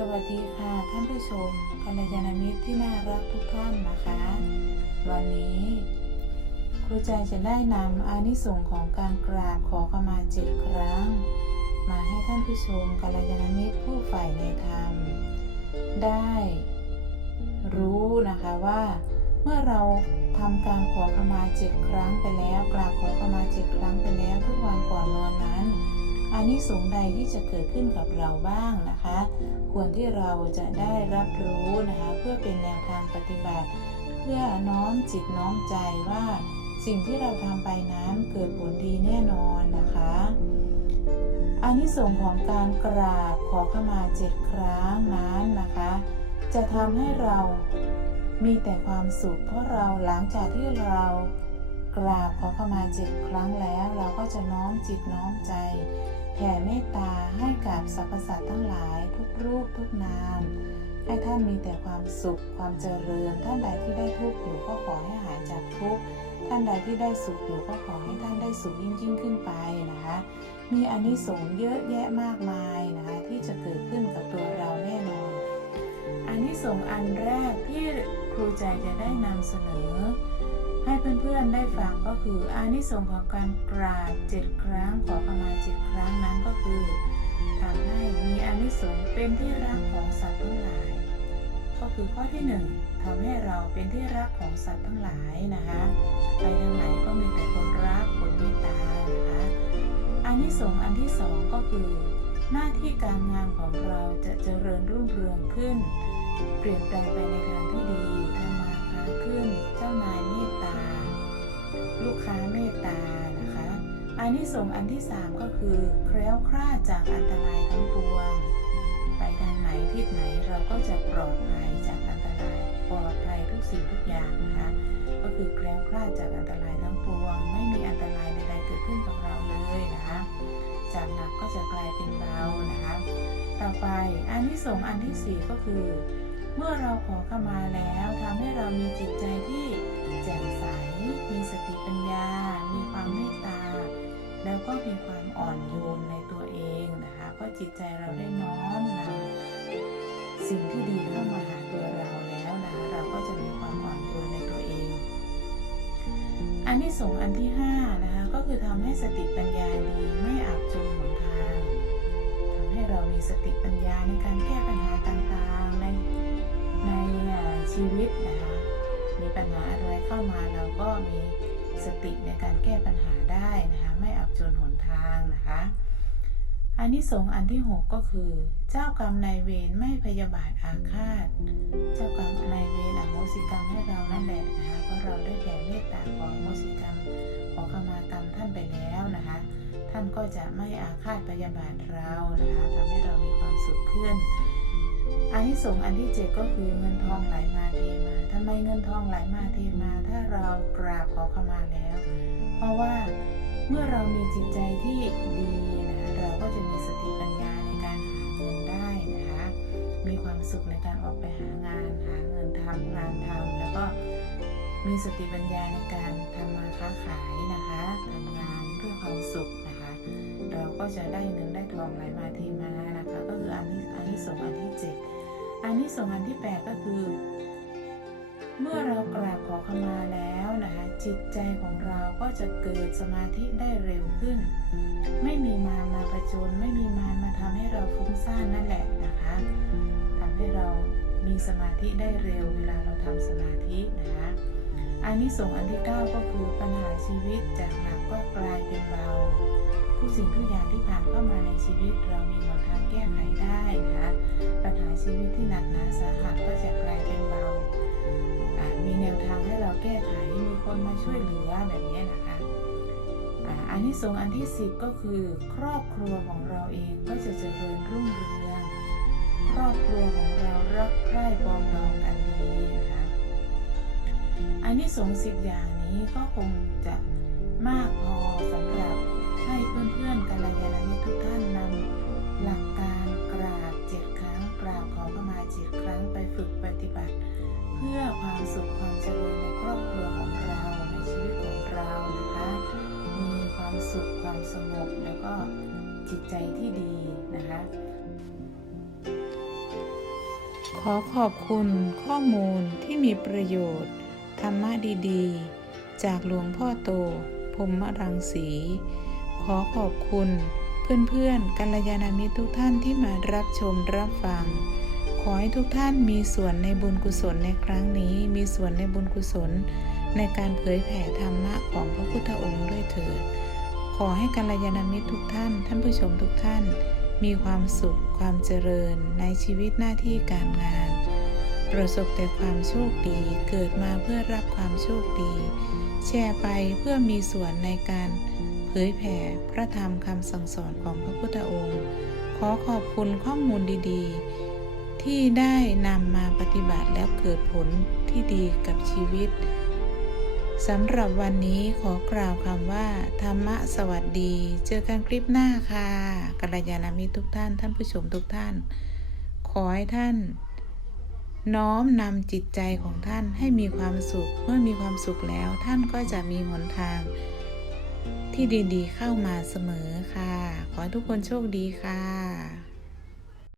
สวัสดีค่ะท่านผู้ชมกัลยาณมิตรที่น่ารักทุกท่านนะคะ วันนี้ครูใจจะได้นำอานิสงส์ของการกราบขอขมาเจ็ดครั้ง มาให้ท่านผู้ชมกัลยาณมิตรผู้ใฝ่ในธรรม ได้รู้นะคะว่า เมื่อเราทำการขอขมาเจ็ดครั้งไปแล้ว กราบขอขมาเจ็ดครั้งไปแล้วทุกวันก่อนนอนนั้น อานิสงส์ใดที่จะเกิดขึ้นกับเราบ้างนะคะ ควรที่เราจะได้รับรู้นะคะ เพื่อเป็นแนวทางปฏิบัติ เพื่อน้อมจิตน้อมใจว่าสิ่งที่เราทำไปนั้นเกิดผลดีแน่นอนนะคะอานิสงส์ของการกราบขอขมาเจ็ดครั้งนั้นนะคะ จะทำให้เรามีแต่ความสุขเพราะเราหลังจากที่เรากราบขอขมาเจ็ดครั้งแล้ว เราก็จะน้อมจิตน้อมใจ แผ่เมตตาให้กับสรรพสัตว์ทั้งหลายทุกรูปทุกนาม ให้ท่านมีแต่ความสุขความเจริญ ท่านใดที่ได้ทุกข์อยู่ก็ขอให้หายจากทุกข์ท่านใดที่ได้สุขอยู่ก็ขอให้ท่านได้สุขยิ่งยิ่งขึ้นไปนะคะ มีอานิสงส์เยอะแยะมากมายนะคะที่จะเกิดขึ้นกับตัวเราแน่นอนอานิสงส์อันแรกที่ครูใจจะได้นำเสนอ ให้เพื่อนๆได้ฟังก็คืออานิสงส์ของการกราบเจ็ดครั้งขอขมาเจ็ดครั้งนั้นก็คือทำให้มีอานิสงส์เป็นที่รักของสัตว์ทั้งหลาย ก็คือข้อที่หนึ่งทำให้เราเป็นที่รักของสัตว์ทั้งหลายนะคะไปทางไหนก็มีแต่คนรักคนเมตตานะคะอานิสงส์อันที่สองก็คือ หน้าที่การงานของเราจะเจริญรุ่งเรืองขึ้น เปลี่ยนแปลงไปในทางที่ดีทำมา ขึ้น เจ้านายเมตตา ลูกค้าเมตตานะคะอานิสงส์อันที่สามก็คือ แคล้วคลาดจากอันตรายทั้งปวง ไปทางไหนทิศไหนเราก็จะปลอดภัยจากอันตราย ปลอดภัยทุกสิ่งทุกอย่างนะคะ ก็คือแคล้วคลาดจากอันตรายทั้งปวง ไม่มีอันตรายใดๆเกิดขึ้นกับเราเลยนะคะจากหนักก็จะกลายเป็นเบานะคะ ต่อไปอันที่สงส์อันที่สี่ก็คือ เมื่อเราขอขมาแล้วทำให้เรามีจิตใจที่แจ่มใส มีสติปัญญา มีความเมตตา แล้วก็มีความอ่อนโยนในตัวเองนะคะเพราะจิตใจเราได้น้อมนำสิ่งที่ดีเข้ามาหาตัวเราแล้วนะคะเราก็จะมีความอ่อนโยนในตัวเอง อันที่สองอันที่ห้านะคะก็คือทำให้สติปัญญาดีไม่อับจนหนทางทำให้เรามีสติปัญญาในการแก้ ชีวิตนะคะมีปัญหาอะไรเข้ามาเราก็มีสติในการแก้ปัญหาได้นะคะไม่อับจนหนทางนะคะอันที่สงอันที่หกก็คือ เจ้ากรรมนายเวรไม่พยาบาทอาฆาต เจ้ากรรมนายเวรอโหสิกรรมให้เรานั่นแหละนะคะเพราะเราได้แผ่เมตตาขอโหสิกรรมขอขมากรรมท่านไปแล้วนะคะ ท่านก็จะไม่อาฆาตพยาบาทเรานะคะทำให้เรามีความสุขขึ้น อันที่สงอันที่เจ็ดก็คือเงินทองไหลมาเทมาทำไมเงินทองไหลมาเทมา ถ้าเรากราบขอขมาแล้ว เพราะว่าเมื่อเรามีจิตใจที่ดีนะคะเราก็จะมีสติปัญญาในการหาเงินได้นะคะมีความสุขในการออกไปหางานหาเงินทำงานทำแล้วก็มีสติปัญญาในการทำมาค้าขายนะคะทำงานด้วยความสุขนะคะ เราก็จะได้เงินได้ทองไหลมาเทมานะคะก็คืออันนี้อันนี้สงอันที่เจ็ด อันนี้สงส์อันที่แปดก็คือ เมื่อเรากราบขอขมาแล้วนะคะจิตใจของเราก็จะเกิดสมาธิได้เร็วขึ้น ไม่มีมารมาประจนไม่มีมารมาทำให้เราฟุ้งซ่านนั่นแหละนะคะทำให้เรามีสมาธิได้เร็วเวลาเราทำสมาธินะคะอันนี้ส่งอันที่ 9 ก็คือปัญหาชีวิตจากหนักก็กลายเป็นเบาทุกสิ่งทุกอย่างที่ผ่านเข้ามาในชีวิตเรามีหนทาง แก้ไขได้นะคะปัญหาชีวิตที่หนักหนาสาหัสก็จะกลายเป็นเบา มีแนวทางให้เราแก้ไข มีคนมาช่วยเหลือแบบนี้นะคะอันที่สองอันที่สิบก็คือ ครอบครัวของเราเองก็จะเจริญรุ่งเรืองครอบครัวของเรารักใคร่ปองดองกันดีนะคะอันที่สองส์สิบอย่างนี้ก็คงจะมากพอสำหรับให้เพื่อน งบแล้วก็จิตใจที่ดีนะคะ ขอขอบคุณข้อมูลที่มีประโยชน์ ธรรมะดีๆ จากหลวงพ่อโตพรมรังสี ขอขอบคุณเพื่อนๆกัลยาณมิตรทุกท่านที่มารับชมรับฟัง ขอให้ทุกท่านมีส่วนในบุญกุศลในครั้งนี้ มีส่วนในบุญกุศลในการเผยแผ่ธรรมะของพระพุทธองค์ด้วยเถิด ขอให้กัลยาณมิตรทุกท่าน ท่านผู้ชมทุกท่าน มีความสุขความเจริญในชีวิตหน้าที่การงาน ประสบแต่ความโชคดีเกิดมาเพื่อรับความโชคดี แชร์ไปเพื่อมีส่วนในการเผยแผ่พระธรรมคำสั่งสอนของพระพุทธองค์ ขอขอบคุณข้อมูลดีๆ ที่ได้นำมาปฏิบัติแล้วเกิดผลที่ดีกับชีวิต สำหรับวันนี้ขอกล่าวคำว่า ธรรมะสวัสดี เจอกันคลิปหน้าค่ะกัลยาณมิตรทุกท่าน ท่านผู้ชมทุกท่าน ขอให้ท่าน น้อมนำจิตใจของท่านให้มีความสุข เมื่อมีความสุขแล้วท่านก็จะมีหนทาง ที่ดีๆ เข้ามาเสมอค่ะ ขอให้ทุกคนโชคดีค่ะ